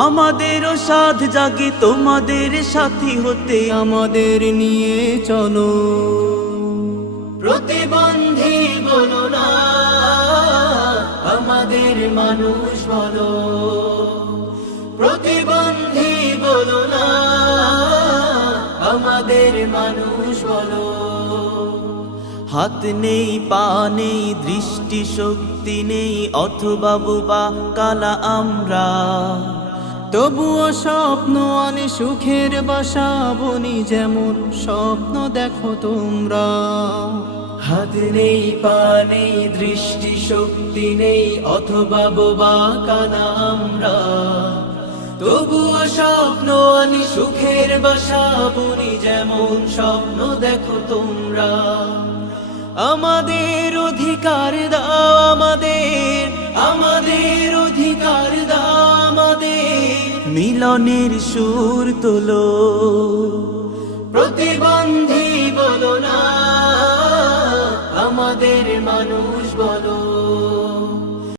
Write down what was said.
আমাদেরও সাধ জাগে তোমাদের সাথী হতে, আমাদের নিয়ে চলো। প্রতিবন্ধী বলো না, আমাদের মানুষ বলো। প্রতিবন্ধী বলো না, আমাদের মানুষ বলো। হাত নেই, পা নেই, দৃষ্টি শক্তি নেই, অথবা বোবা কালা আমরা, তবুও স্বপ্ন আনে সুখের বাসা বনি, যেমন স্বপ্ন দেখো তোমরা। হাত নেই, পা নেই, দৃষ্টি শক্তি নেই, অথবা বোবা কানা আমরা, তবুও স্বপ্ন আনি সুখের বাসা বনি, যেমন স্বপ্ন দেখো তোমরা। আমাদের অধিকার দাও, আমাদের অধিকার দাও, আমাদের মিলনের সুর তোলো। প্রতিবন্ধী বলো না, আমাদের মানুষ বলো।